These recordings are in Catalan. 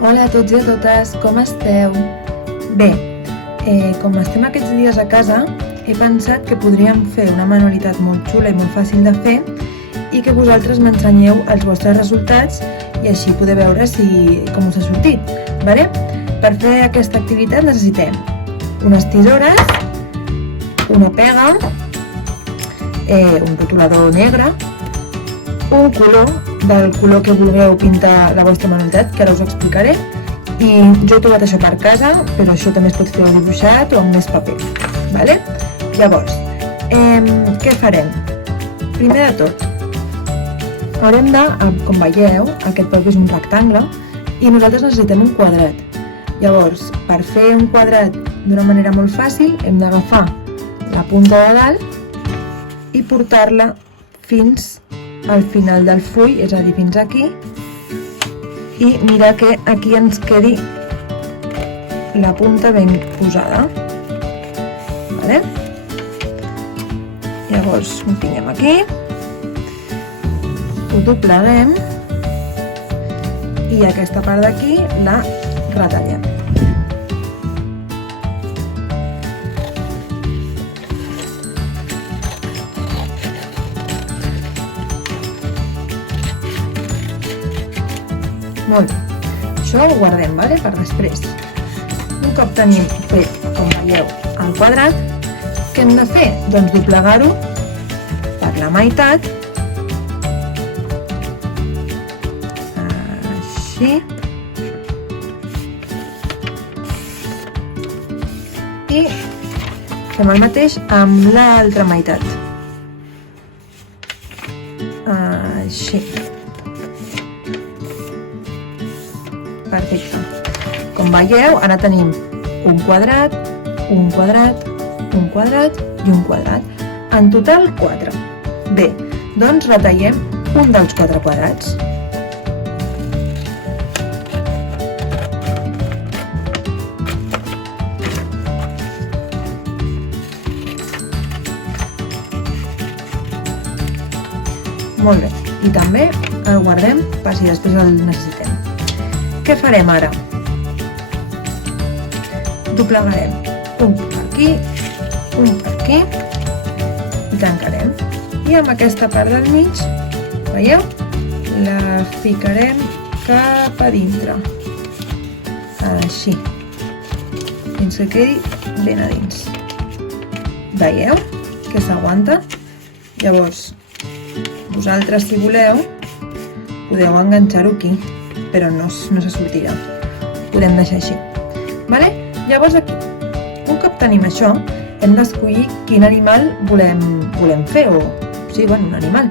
Hola a tots i a totes, com esteu? Bé, com estem aquests dies a casa, he pensat que podríem fer una manualitat molt xula i molt fàcil de fer i que vosaltres m'ensenyeu els vostres resultats i així poder veure com us ha sortit. Vale? Per fer aquesta activitat necessitem unes tisores, una pega, un rotulador negre, un color del color que vulgueu pintar la vostra manualitat, que ara us explicaré, i jo he trobat això per casa, però això també es pot fer dibuixat o amb més paper. Vale? Llavors, què farem? Primer de tot, haurem de, com veieu, aquest paper és un rectangle i nosaltres necessitem un quadrat. Llavors, per fer un quadrat d'una manera molt fàcil, hem d'agafar la punta de dalt i portar-la fins al final del full, és a dir, fins aquí, i mira que aquí ens quedi la punta ben posada. Vale? Llavors ho tinguem aquí, ho dobleguem i aquesta part d'aquí la retallem. Molt bé, això ho guardem, vale? Per després. Un cop tenim fet, com veieu, el quadrat, què hem de fer? Doncs doblegar-ho per la meitat, així, i fem el mateix amb l'altra meitat, així. Perfecte. Com veieu, ara tenim un quadrat, un quadrat, un quadrat i un quadrat. En total, 4. Bé, doncs retallem un dels 4 quadrats. Molt bé. I també el guardem per si després el necessitem. Què farem ara? Doblegarem un per aquí, un per aquí i tancarem. I amb aquesta part del mig, veieu? La ficarem cap a dintre. Així. Fins que quedi ben a dins. Veieu que s'aguanta? Llavors, vosaltres, si voleu, podeu enganxar-ho aquí, però no se sortirà. Podem deixar així. Vale? Llavors aquí, un cop tenim això, hem d'escollir quin animal volem fer, un animal.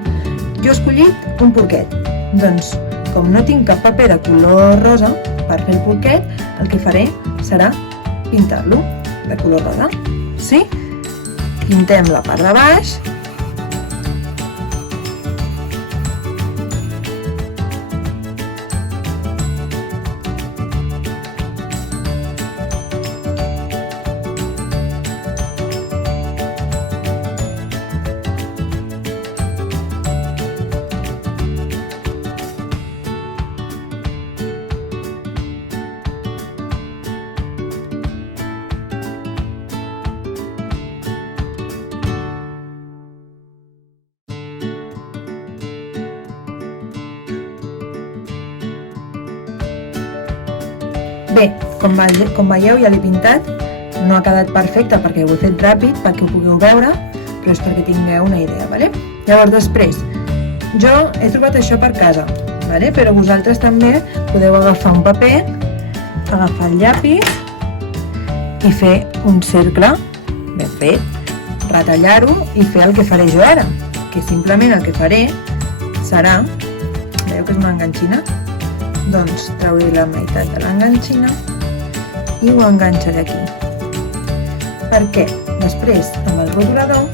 Jo he escollit un porquet. Doncs, com no tinc cap paper de color rosa per fer el porquet, el que faré serà pintar-lo de color rosa. Sí? Pintem la part de baix. Bé, com veieu ja l'he pintat, no ha quedat perfecte perquè ho he fet ràpid perquè ho pugueu veure, però és perquè tingueu una idea, vale? Llavors després, jo he trobat això per casa, vale? Però vosaltres també podeu agafar un paper, agafar el llapis i fer un cercle ben fet, retallar-ho i fer el que faré jo ara, que simplement el que faré serà, veieu que és una enganxina? Doncs trauré la meitat de l'enganxina i ho enganxaré aquí. Perquè després, amb el rotulador,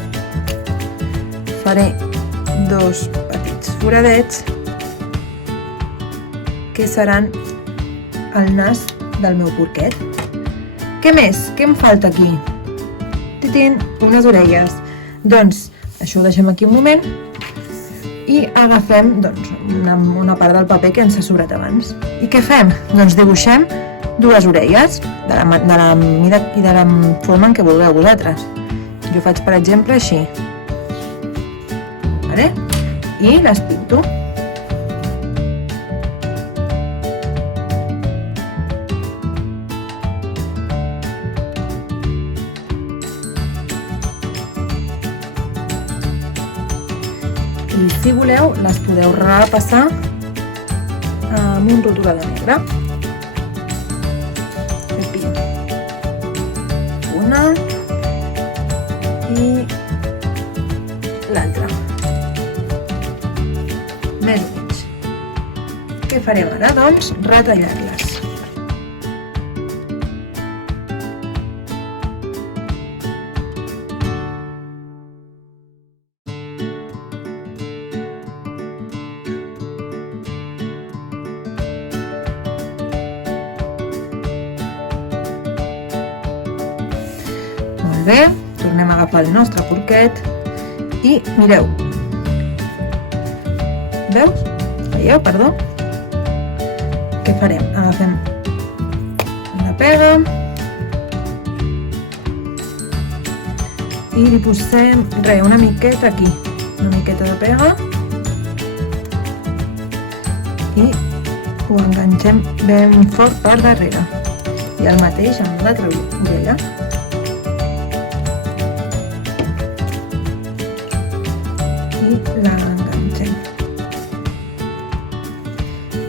faré 2 petits foradets que seran el nas del meu porquet. Què més? Què em falta aquí? Titín, unes orelles. Doncs això ho deixem aquí un moment i agafem, doncs, una part del paper que ens ha sobrat abans. I què fem? Doncs dibuixem dues orelles de la mida i de la forma en què vulgueu vosaltres. Jo faig, per exemple, així. Vale? I les pinto. I si voleu, les podeu repassar amb un rotulador negre. Una i l'altra. Més o menys. Què farem ara? Doncs retallar-les. Bé, tornem a agafar el nostre porquet i mireu. Veus? Veieu, perdó? Què farem? Agafem la pega i li posem una miqueta aquí, una miqueta de pega i ho enganxem ben fort per darrere. I el mateix amb l'altra orella. I l'enganxem.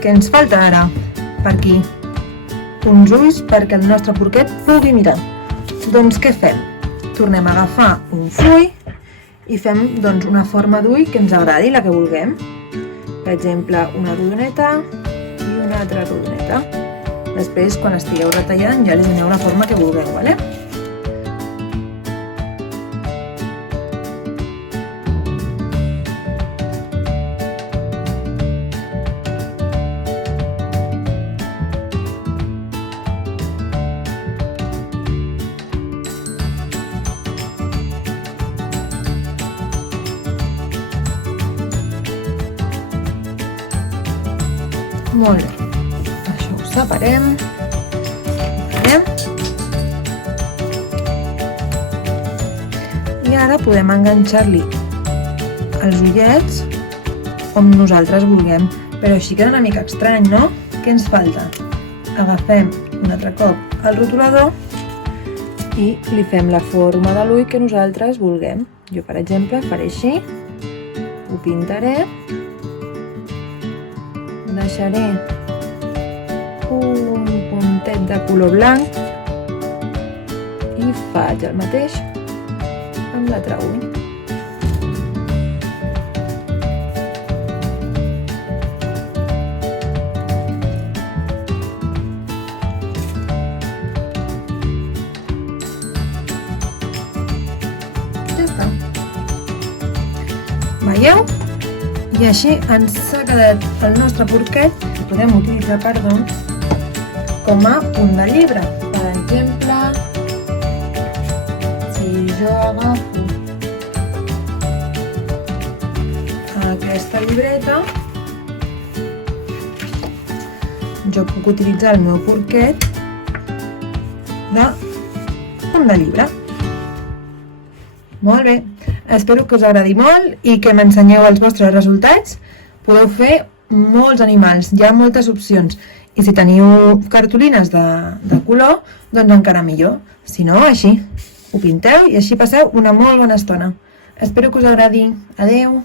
Què ens falta ara? Per aquí. Uns ulls perquè el nostre porquet pugui mirar. Doncs què fem? Tornem a agafar un full i fem una forma d'ull que ens agradi, la que vulguem. Per exemple, una rodoneta i una altra rodoneta. Després, quan estigueu retallant, ja li doneu la forma que vulgueu, vale? Molt bé, això ho separem. I ara podem enganxar-li els ullets on nosaltres vulguem, però així queda una mica estrany, no? Què ens falta? Agafem un altre cop el rotulador i li fem la forma de l'ull que nosaltres vulguem. Jo, per exemple, faré així, ho pintaré, deixaré un puntet de color blanc i faig el mateix amb l'altre ull. Ja està. Veieu? I així ens ha quedat el nostre porquet que podem utilitzar, com a punt de llibre. Per exemple, si jo agafo aquesta llibreta, jo puc utilitzar el meu porquet de punt de llibre. Molt bé. Espero que us agradi molt i que m'ensenyeu els vostres resultats. Podeu fer molts animals, hi ha moltes opcions. I si teniu cartolines de color, doncs encara millor. Si no, així. Ho pinteu i així passeu una molt bona estona. Espero que us agradi. Adeu!